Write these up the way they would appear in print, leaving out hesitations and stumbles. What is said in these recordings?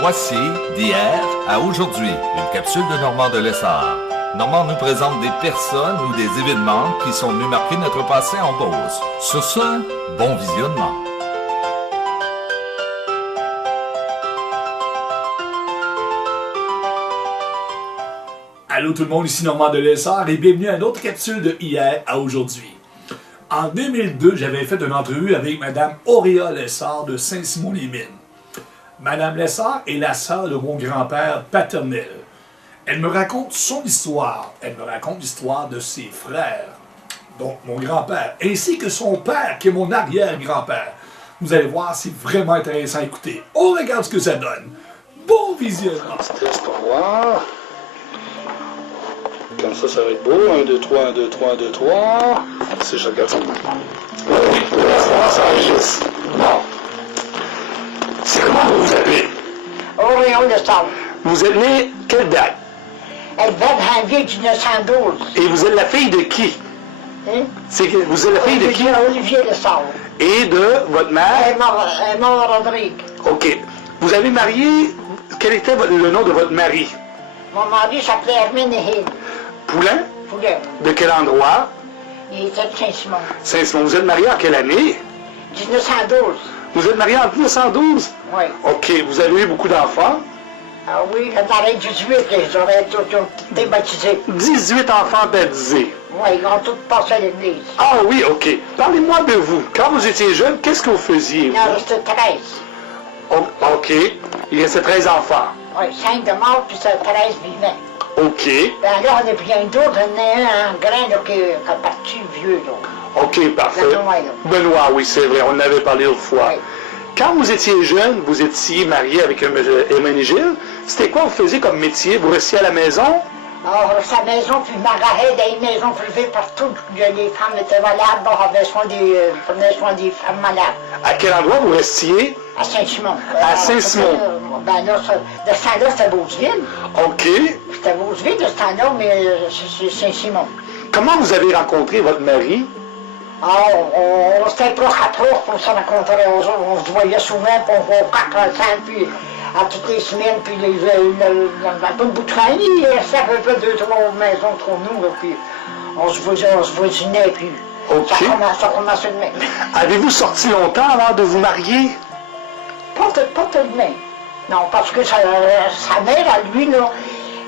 Voici d'hier à aujourd'hui, une capsule de Normand de Lessard. Normand nous présente des personnes ou des événements qui sont venus marquer notre passé en Beauce. Sur ce, bon visionnement. Allô tout le monde, ici Normand de Lessard et bienvenue à une autre capsule de hier à aujourd'hui. En 2002, j'avais fait une entrevue avec Mme Auréa Lessard de Saint-Simon-les-Mines. Mme Lessard est la sœur de mon grand-père paternel. Elle me raconte son histoire. Elle me raconte l'histoire de ses frères, donc mon grand-père, ainsi que son père, qui est mon arrière-grand-père. Vous allez voir, c'est vraiment intéressant à écouter. On regarde ce que ça donne. Bon visionnement. Test pour voir. Comme ça va être beau. 1, 2, 3, 1, 2, 3, 1, 2, 3. Si je regarde ça. Ça enregistre. Bon. C'est comment vous vous appelez? Auréa Lessard. Vous êtes né quelle date? Elle va de janvier 1912. Et vous êtes la fille de qui? Hein? Vous êtes la fille de qui? Olivier Lessard. Et de votre mère? Elle est morte Rodrigue. OK. Vous avez marié... Quel était le nom de votre mari? Mon mari s'appelait Hermine Hill. Poulain? Poulet. De quel endroit? Il était de Saint-Simon. Saint-Simon. Vous êtes marié en quelle année? 1912. Vous êtes marié en 1912? Oui. OK. Vous avez eu beaucoup d'enfants? Ah oui, j'en ai 18, ils auraient tous été baptisés. 18 enfants baptisés. Oui, ils ont tous passé à l'église. Ah oui, OK. Parlez-moi de vous. Quand vous étiez jeune, qu'est-ce que vous faisiez? Il en restait 13. Oh, OK. Il restait 13 enfants. Oui, 5 de morts, puis 13 vivaient. OK. Ben là, on est bien d'autres. Il y en a un en grain là, qui est parti vieux. Là. OK, parfait. Benoît, là. Benoît, oui, c'est vrai. On en avait parlé l'autre fois. Oui. Quand vous étiez jeune, vous étiez marié avec Herménégilde. C'était quoi vous faisiez comme métier? Vous restiez à la maison? Alors, sa maison, puis magasin, des maisons privées partout. Les femmes étaient malades, on avait prenait soin des femmes malades. À quel endroit vous restiez? À Saint-Simon. À Saint-Simon. Ben là, de ce temps-là, c'était Beauceville. OK. C'était Beauceville de ce temps-là, mais c'est Saint-Simon. Comment vous avez rencontré votre mari? Alors, on s'était proche à proche, on se rencontrait, on se voyait souvent, puis on voit 4 ans, puis à toutes les semaines, puis il y avait un bout de famille, il restait à peu près 2-3 maisons entre nous, là, puis on se voisinait, puis OK. ça commençait de même. Avez-vous sorti longtemps avant de vous marier? Pas tout de même. Non, parce que sa mère, à lui, là,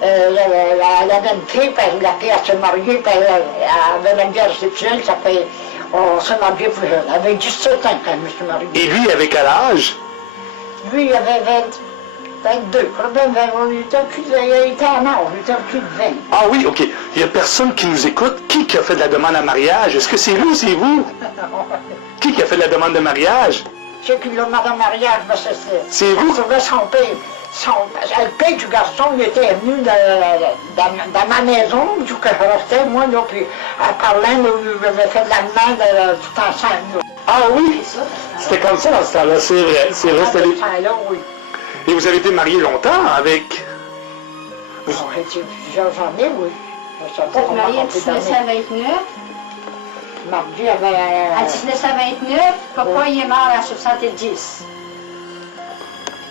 elle avait une fille, puis la fille, elle s'est mariée, puis elle avait une guerre sexuelle, ça fait... On s'est marié plus jeune. Elle avait 17 ans quand je me suis marié. Et lui, avec quel âge? Lui, il avait 22. Probablement, il était en âge, il était plus de 20. Ah oui, OK. Il n'y a personne qui nous écoute. Qui a fait de la demande en mariage? Est-ce que c'est lui ou c'est vous? Qui a fait de la demande de mariage? Ceux qui l'ont demandé en mariage, ben C'est vous? Elle trouvait son père. Le père du garçon, il était venu dans ma maison, du que je restais, moi, là, puis en parlant, là, il avait fait de la demande tout ensemble. Là. Ah oui? C'était comme ça dans ce temps-là, c'est vrai. C'est vrai, c'était les... Là, oui. Et vous avez été marié longtemps avec... Bon, j'ai été plusieurs années, oui. Je sais pas Vous êtes comment marié en on peut donner. 1929. Mardi avait... En 1929, papa il est mort à 70.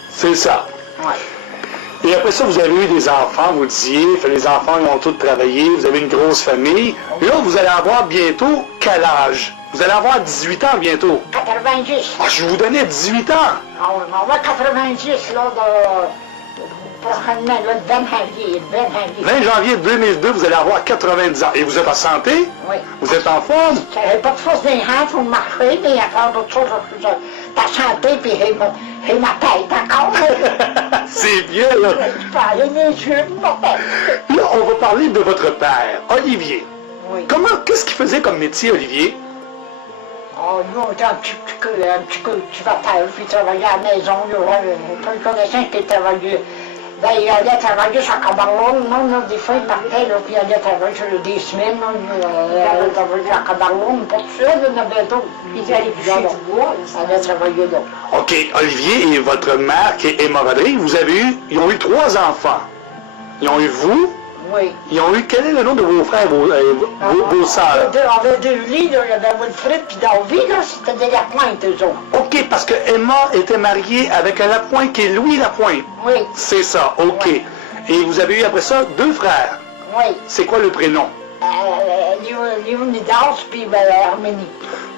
C'est ça. Ouais. Et après ça, vous avez eu des enfants, vous disiez, les enfants ils ont tous travaillé, vous avez une grosse famille. Et là, vous allez avoir bientôt quel âge? Vous allez avoir 18 ans bientôt. 90. Ah, je vous donnais 18 ans. Ah oui, mais on va 90, là, prochainement, là, le 20 janvier. 20 janvier 2002, vous allez avoir 90 ans. Et vous êtes en santé? Oui. Vous êtes en forme? J'avais pas de force des hanches pour marcher, mais il y a encore d'autres choses. Ta santé, puis j'ai ma tête encore. C'est bien, là. Je peux aller les yeux, ma tête. Là, on va parler de votre père, Olivier. Oui. Qu'est-ce qu'il faisait comme métier, Olivier? Oh, nous, on était un petit cultivateur, puis il travaillait à la maison, là, un connaissant qui travaillait. Ben, il allait travailler sur Cabarlon, non, des fois, il partait, là, puis il allait travailler sur des semaines, là, il allait travailler à Cabarlon, pas tout seul, il y en avait d'autres. Il était allé bûcher du bois. Il allait travailler là. OK, Olivier et votre mère, qui est Emma Rodrigue, ils ont eu 3 enfants. Ils ont eu vous, Oui. Ils ont eu, quel est le nom de vos frères, vos sœurs? On avait deux lits, là, il y avait Wilfrid puis David, là, c'était des Lapointe, eux autres. OK, parce que Emma était mariée avec un Lapointe qui est Louis Lapointe. Oui. C'est ça, OK. Oui. Et vous avez eu après ça 2 frères. Oui. C'est quoi le prénom? Léonidas puis Arménie.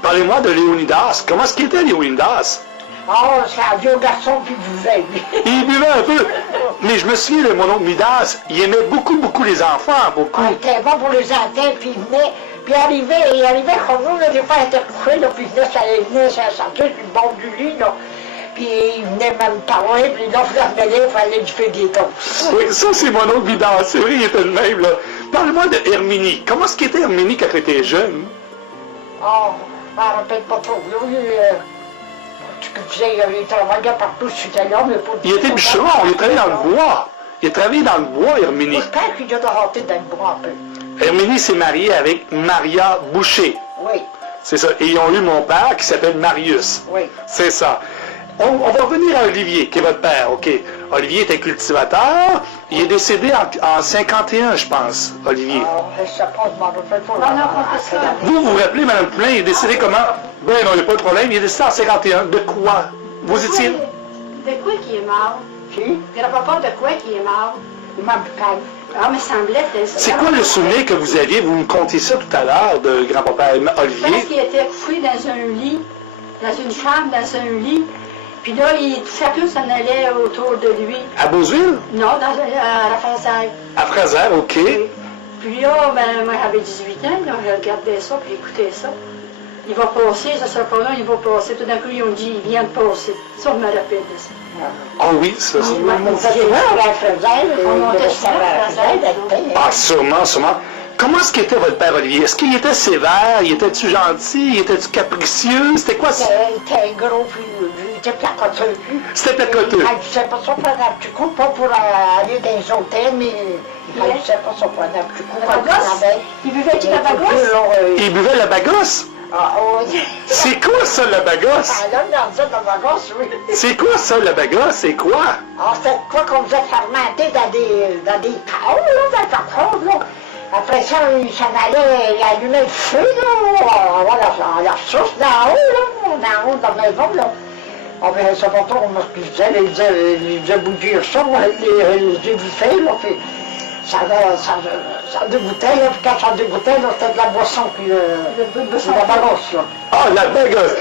Parlez-moi de Léonidas. Comment est-ce qu'il était, Léonidas? Oh, c'est un vieux garçon qui buvait, lui. Il buvait un peu. Mais je me souviens de mon oncle Midas, il aimait beaucoup, beaucoup les enfants, beaucoup. Il était bon pour les antennes, puis il venait, puis il arrivait comme nous, là, des fois il était couché, là, puis il venait s'asseoir sur le bord du lit, là. Puis il venait même parler, puis là, il revenait, il fallait du faire des toasts. Oui, ça c'est mon oncle Midas, c'est vrai, il était le même, là. Parle-moi de Herminie. Comment est-ce qu'il était Herminie quand elle était jeune? Oh, je m'en rappelle pas trop. Lui, il travaillait partout, c'était là, mais pour... Il était bûcheron, il travaillait dans le bois. Il a travaillé dans le bois, Herminie. Je pense qu'il doit rentrer dans le bois un peu. Herminie s'est mariée avec Maria Boucher. Oui, C'est ça. Et ils ont eu mon père qui s'appelle Marius. oui. C'est ça. On va revenir à Olivier, qui est votre père, OK. Olivier était cultivateur. Il est décédé en 51, je pense, Olivier. Alors, je sais pas, je m'en rappelle pas. Non, non, pas ça. Vous vous rappelez, Mme Poulain, il est décédé comment? Ben non, il n'y a pas de problème. Il est décédé en 51. De quoi? Vous étiez... De quoi qui est mort? Qui? Grand-papa de quoi qui est mort? Il m'a calme. Ah, mais semblait que ça. C'est quoi le souvenir que vous aviez? Vous me contiez ça tout à l'heure de grand-papa Je pense Olivier. qu'il était couché dans un lit, dans une chambre, dans un lit. Puis là, chacun s'en allait autour de lui. À Beauceville? Non, à la Française. À Fraser, OK. Puis là, ben, moi j'avais 18 ans, là, je regardais ça, puis j'écoutais ça. Il va passer, ça sera pas là, il va passer. Tout d'un coup, ils ont dit, il vient de passer. Ça, je me rappelle de ça. Ah oui, ça. Oui, On montait souvent à la Fraiselle, On montait le souvent à la restaurant Fraiselle, Ah, sûrement, sûrement. Comment est-ce qu'était votre père Olivier? Est-ce qu'il était sévère? Il était-tu gentil? Il était-tu capricieux? C'était quoi ça? Il était gros, puis il était placoteux. C'était placoteux. Il faisait pas ça pendant un petit coup, pas pour aller dans les hôtels, mais il faisait pas ça pendant un petit coup. La bagosse? Il buvait du tabagosse? Il buvait la bagosse? Ah oui. C'est quoi ça, la bagosse? Ah là, dans ça, la bagosse, oui. C'est quoi ça, la bagosse? C'est quoi? Ah, c'était quoi qu'on faisait fermenter dans des carottes, là, dans le carton, là. Après ça, il s'en allait, il allumait le feu, là. Voilà, la source d'en haut, là. D'en haut, dans la maison, là. Ah, ben, ça va pas, on il faisait bouillir ça, les éviffés, là, puis ça dégoûtait, là, puis quand ça dégoûtait, là, c'était de la boisson, puis la bagosse, là. Ah, la bagosse!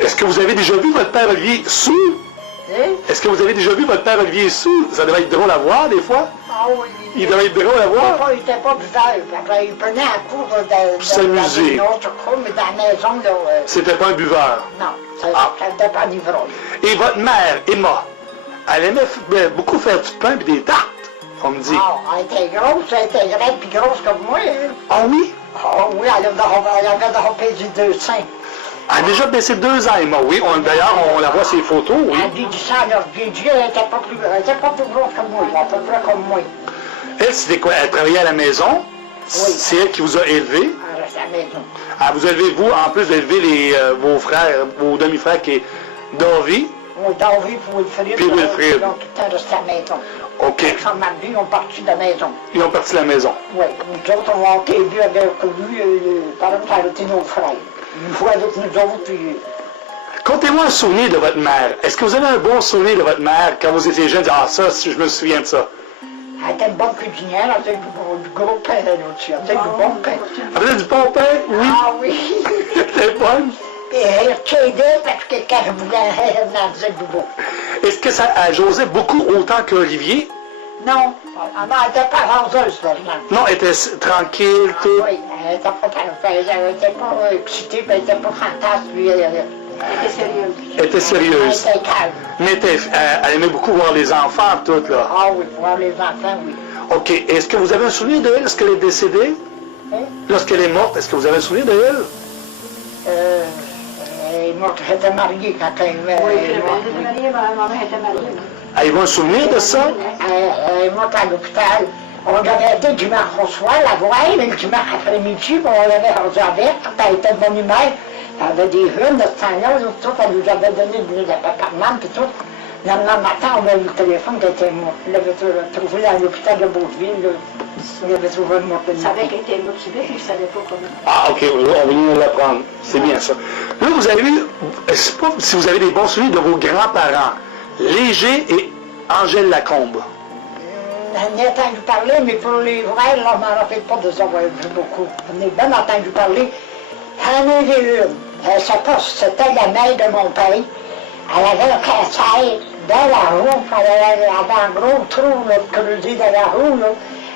Est-ce que vous avez déjà vu votre père Olivier sous? Hein? Est-ce que vous avez déjà vu votre père Olivier sous? Ça devait être drôle à voir, des fois. Ah oui. Il devait être drôle à voir. Il était pas buveur, après, il prenait à court s'amuser. dans une autre cour, mais dans la maison, là, C'était pas un buveur. non, ça n'était pas d'ivrogne. Et votre mère, Emma, elle aimait beaucoup faire du pain et des tartes, on me dit. Ah, elle était grosse, elle était grande puis grosse comme moi. Hein. Ah oui? Ah oui, elle avait dérapé du 2 seins. Elle a déjà baissé 2 ans, Emma, oui. D'ailleurs, on la voit ses photos, oui. Elle dit ça, alors, j'ai dit, elle était pas plus grosse que moi, à peu près comme moi. Elle, c'était quoi? Elle travaillait à la maison? C'est elle qui vous a élevé? Elle restait à la maison. Elle vous a élevé, vous, en plus d'élever vos frères, vos demi-frères, qui est David. Oui, David puis Wilfrid. Puis Wilfrid. Ils ont tout le temps resté à la maison. OK. Quand son mari, ils ont parti de la maison. Ils ont parti de la maison. Oui, nous autres, on a été vus avec lui, par exemple, ça a été nos frères. Une fois avec nous autres, puis... Contez-moi un souvenir de votre mère. Est-ce que vous avez un bon souvenir de votre mère quand vous étiez jeune? Ah, ça, je me souviens de ça. Elle était une bonne cuisinière, elle faisait du gros pain, elle aussi. Elle faisait du bon pain. Elle faisait du bon pain? Oui. Ah oui. Elle était bonne. Et elle t'aidait parce que quand elle voulait, elle en faisait du beau. Est-ce que ça a José beaucoup autant qu'Olivier? Non, elle n'était pas raseuse, Fernand. Non, elle était tranquille, tout. Oui, elle n'était pas excitée, mais elle n'était pas fantasme. Elle était sérieuse. Elle était sérieuse. Elle était calme. Mais elle aimait beaucoup voir les enfants, tout, là. Ah oui, voir les enfants, oui. OK. Est-ce que vous avez un souvenir d'elle lorsqu'elle est décédée? Hein? Lorsqu'elle est morte, est-ce que vous avez un souvenir d'elle? Elle est morte, elle était mariée quand elle est Oui, elle morte. était mariée, ma mère était mariée. Avez-vous un souvenir de ça? Elle est morte à l'hôpital. On avait été dimanche au soir la voir, mais le dimanche après-midi, on l'avait rendu avec, elle était de bonne humeur. Elle avait des runes de ce temps-là, tout, elle nous avait donné de la paparmane et tout. Le lendemain matin, on a eu le téléphone qu'elle était morte. On l'avait trouvé à l'hôpital de Beauville. Il avait trouvé le mot de Il savait qu'elle était motivée, mais il ne savait pas comment. Ah, ok, on vient de l'apprendre. C'est bien ça. Là, vous avez eu, je ne sais pas si vous avez des bons souvenirs de vos grands-parents, Léger et Angèle Lacombe. J'en ai entendu parler, mais pour les vrais, là, je ne me rappelle pas de les avoir vus beaucoup. J'en ai bien entendu parler. J'en ai vu une. C'était la mère de mon père. Elle avait un cancer dans la roue. Elle avait un gros trou là, creusé dans la roue. Là.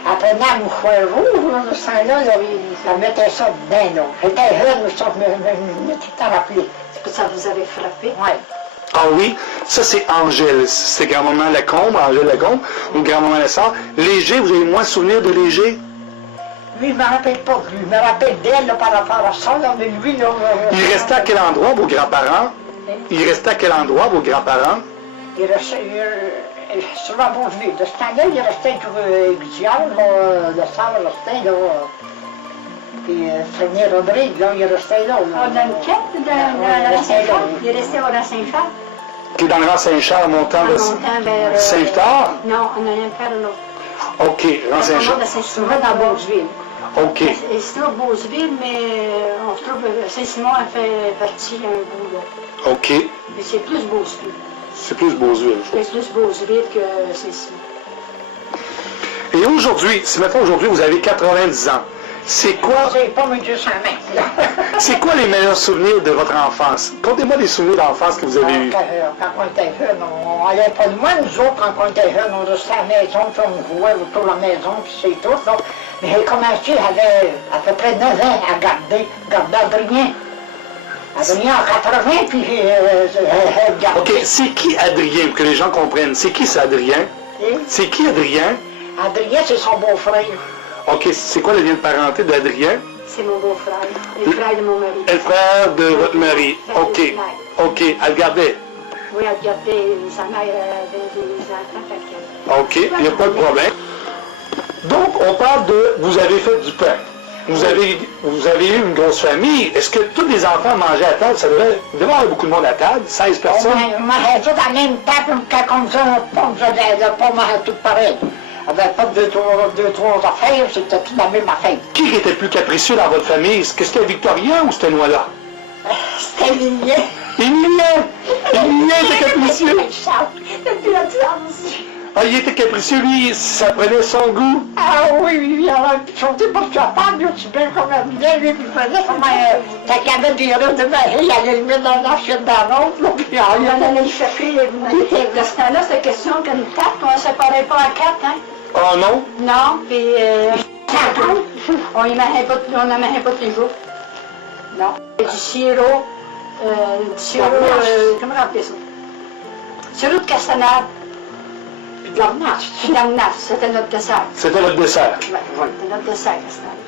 Elle prenait un mouchoir rouge, là, de ce temps-là, là, elle mettait ça dedans. Là. J'étais jeune, mais ça me tout le temps rappelé. C'est que ça vous avait frappé. Ouais. Ah oui, ça c'est Angèle. C'est grand-maman Lacombe, Angèle Lacombe, ou grand-maman Lessard. Léger, vous avez moins souvenir de Léger? Lui, je ne me rappelle pas de lui. Je me rappelle d'elle là, par rapport à ça, là, mais lui, là... Il restait à quel endroit, vos grands-parents? Il restait à quel endroit, vos grands-parents? Il restait sur la Beaujeville. De ce temps-là, il restait sur Guiziard, le sang restait là. Puis Frédéric Rodrigue, là, il restait là. Ah, dans le quai, dans la Saint-Charles. Il est resté au rang Saint-Charles. Qui est dans le rang Saint-Charles, montant de Saint-Victor? Non, on a rien faire l'autre. OK, rang Saint-Charles. Souvent dans Beaujeville. OK. Et c'est au Beaujeville, mais on se trouve, Saint-Simon a fait partie un bout, là. OK. Mais c'est plus Beaujeville. C'est plus Beaujeville. C'est plus Beaujeville que Saint-Simon. Et aujourd'hui, si maintenant aujourd'hui vous avez 90 ans, c'est quoi, C'est pas M. Saint-Main, là. c'est quoi les meilleurs souvenirs de votre enfance? Contez-moi des souvenirs d'enfance que vous avez eus. Quand on était jeunes, on n'allait pas loin, nous autres, quand on était jeunes, on restait à la maison, puis on jouait autour de la maison, puis c'est tout. Donc. Mais j'ai commencé, j'avais à peu près 9 ans à garder Adrien. Adrien en 80, puis j'ai gardé. OK, c'est qui Adrien, pour que les gens comprennent? C'est qui ça, Adrien? C'est qui Adrien? Adrien, c'est son beau-frère. OK, c'est quoi le lien de parenté d'Adrien? C'est mon beau-frère, le frère de mon mari. Et le frère de votre mari. OK. OK, elle gardait. Oui, elle gardait, sa mère avait des enfants. OK, il n'y a pas de problème. Donc, on parle de, vous avez fait du pain. Vous avez eu une grosse famille. Est-ce que tous les enfants mangeaient à table? Ça devait y avoir beaucoup de monde à table, 16 personnes. On mangeait tout en même temps, puis quand on faisait un pas manger tout pareil. On n'avait pas deux, trois affaires, c'était tout la même affaire. Qui était le plus capricieux dans votre famille? Est-ce que c'était Victorien ou c'était Noëlla? C'était Lilien. Lilien était capricieux. Depuis la aussi. Ah, il était capricieux, lui, ça prenait son goût. Ah oui, il avait sauté pour se faire, lui, tu peux comme un bien, lui, il faisait comme quand il y avait des rêves de magie, il allait le mettre dans l'assiette dans l'autre, puis il allait le chercher. De ce temps-là, c'est question qu'une tarte, on ne séparait pas en quatre, hein? Oh non? Non, puis on n'en mangeait pas tous les jours. Non. Du sirop, comment on appelait ça? Sirop de castanade. Puis de l'amnache, c'était notre dessert. C'était votre dessert? Oui, c'était notre dessert, castanade.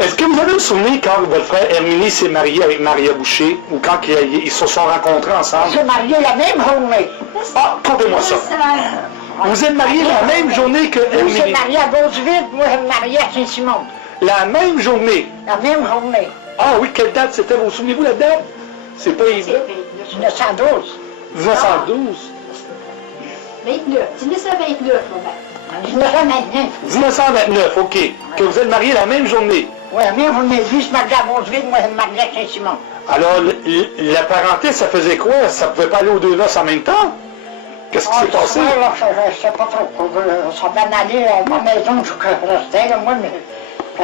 Est-ce que vous avez un souvenir quand votre frère Herminie s'est marié avec Maria Boucher, ou quand ils se sont rencontrés ensemble? On s'est mariés la même journée. Ah, contez-moi ça. Vous êtes mariés la même journée que Lui, Herminie? s'est marié à Beaujeville, moi, je me mariais à Saint-Simon. La même journée? La même journée. Ah oui, quelle date c'était? Vous souvenez-vous la date? C'est pas évident. 1912. 1912? 29, 1929, mon père. 1929. 1929, OK. Que vous êtes mariés la même journée. Oui, la même journée. Lui, se mariait à Beaujeville, moi, je me mariais à Saint-Simon. Alors, la parenté, ça faisait quoi? Ça pouvait pas aller aux deux noces en même temps? Qu'est-ce qui s'est passé? Là, je sais pas trop. Ça va aller à ma maison où je restais, là, moi, mais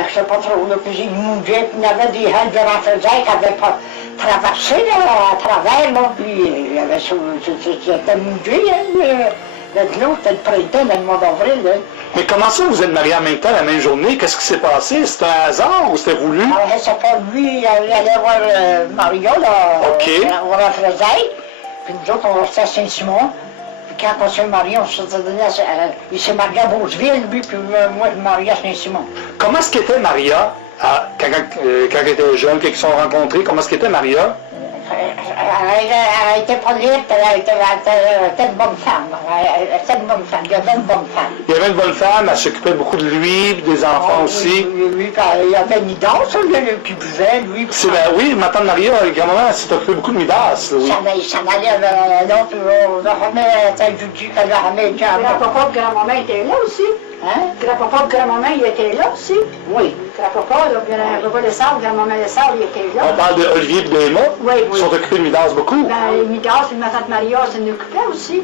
je sais pas trop. Là, puis j'ai mougé, puis il y avait des halles de renfaisailles qui n'avaient pas traversé là, à travers, là, puis il y avait ça, c'était mougé, hein, le clos, c'était le printemps, dans le mois d'avril, là. Mais comment ça, vous êtes mariés en même temps, la même journée? Qu'est-ce qui s'est passé? C'était un hasard ou c'était voulu? Alors, je sais pas, lui, il allait voir Mario, là, OK. au renfaisailles, puis nous autres, on restait à Saint-Simon. Puis quand on s'est marié, on s'est donné il s'est marié à Beaujeville, lui, puis moi, je me mariais à Saint-Simon. Comment est-ce qu'était Maria, quand elle était jeune, quand ils se sont rencontrés? Comment est-ce qu'était Maria? Elle était pas libre, elle était une bonne femme. Elle était une bonne femme, il y avait une bonne femme. Il y avait une bonne femme, elle s'occupait beaucoup de lui, des enfants aussi. Oui, il y avait Midas, qui buvait, lui. Oui, ma tante Maria, grand-maman, s'est occupée beaucoup de Midas, oui. Ça allait l'autre, le remet, Judy, elle le remet déjà. Grand-papa et grand-maman étaient là aussi. Hein? Grand-papa et grand-maman, ils étaient là aussi. Oui. Grand-papa, grand-papa Lessard, grand-maman Lessard, ils étaient là. On parle de Olivier et d'Emma, Oui, qui sont occupés de Midas beaucoup. Ben, Midas et ma tante Maria s'en occupaient aussi.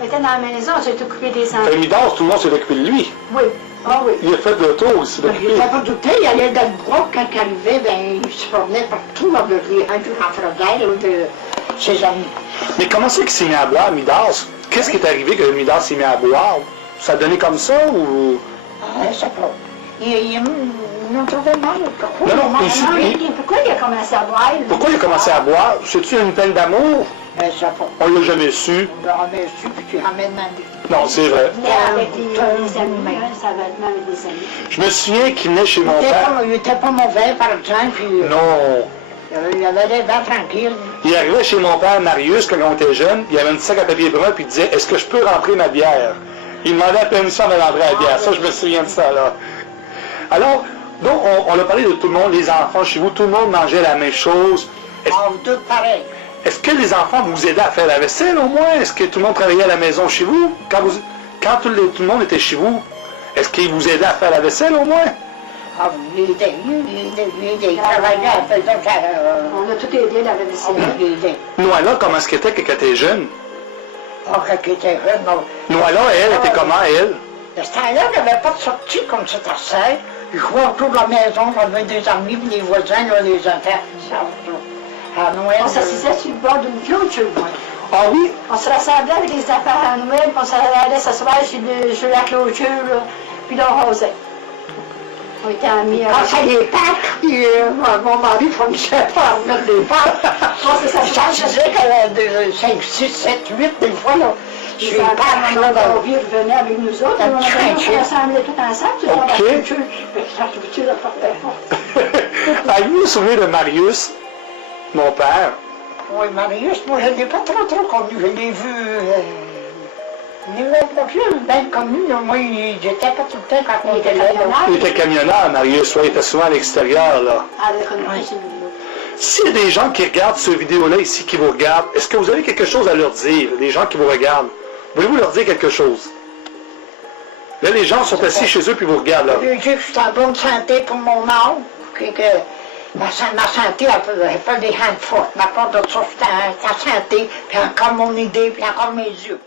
Elle était dans la maison, elle s'est occupée des enfants. Fait Midas, tout le monde s'est occupé de lui. Oui, ah oui. Il a fait le tour aussi Il d'occupé. n'était pas douté, il allait dans le bois, quand il arrivait, ben, il se promenait partout avec les rendus en frogère de ses amis. Mais comment c'est qu'il s'est mis à boire, Midas? Qu'est-ce qui est arrivé que Midas s'est mis à boire? Ça a donné comme ça ou... Je sais pas. Ils m'ont trouvé mal. Pourquoi? Non, Pourquoi il a commencé à boire? lui? Pourquoi il a commencé à boire? C'est-tu une peine d'amour? Je sais pas. On l'a jamais su. On le remet dessus, puis tu ramènes dans des... Non, c'est vrai. Mais avec des amis, ça va être avec des amis. Je me souviens qu'il venait chez mon père. Il était pas mauvais, par exemple, puis Non. il avait l'air bien tranquille. Il arrivait chez mon père, Marius, quand on était jeune. Il avait un petit sac à papier brun, puis il disait, est-ce que je peux rentrer ma bière? Il demandait la permission de rentrer la bière. Ça, je me souviens de ça, là. Alors, donc, on a parlé de tout le monde, les enfants chez vous, tout le monde mangeait la même chose. Ah, deux pareils. Est-ce que les enfants vous aidaient à faire la vaisselle au moins? Est-ce que tout le monde travaillait à la maison chez vous? Quand tout le monde était chez vous, est-ce qu'ils vous aidaient à faire la vaisselle au moins? Ah, il travaillait à faire On a tout aidé la vaisselle. Noëlla, comment est-ce qu'elle était quand elle était jeune? quand il était jeune, non. Noëlla, elle, était comment, elle? À ce temps-là, il n'y avait pas de sortie comme c'est à serre. Ils jouaient autour de la maison, j'avais des amis, puis les voisins, là, les enfants. À Noël. On s'assisait sur le bord d'une clôture, moi. Ah oui? On se rassemblait avec les enfants à Noël, puis on allait s'asseoir sur la clôture, là, puis là, on rosait. On était amis. Quand c'est les pâtes, puis mon mari fournissait pas à remettre des pâtes. C'est ça, Je disais qu'elle avait 5, 6, 7, 8, des fois, là. Je suis les enfants, pâtes, mon là, dans... vieux revenait avec nous autres, Un puis on petit se rassemblait tout ensemble, sur Ok. la clôture. Puis la clôture, elle portait pas. Avez-vous vous souvenez de Marius, mon père? Oui, Marius, moi, je ne l'ai pas trop connu. Je l'ai vu... Il l'avait pas vu bien connu. Là. Moi, j'étais pas tout le temps quand on était là. Il était camionneur, Marius, ouais, il était souvent à l'extérieur, là. Avec une cuisine. S'il y a des gens qui regardent cette vidéo-là ici, qui vous regardent, est-ce que vous avez quelque chose à leur dire, des gens qui vous regardent? Voulez-vous leur dire quelque chose? Là, les gens sont assis chez eux puis vous regardent, là. Je veux dire que je suis en bonne santé pour mon âge, que ma santé, elle peut des hands fortes. Ma part de ça, c'est la santé, puis encore mon idée, puis encore mes yeux.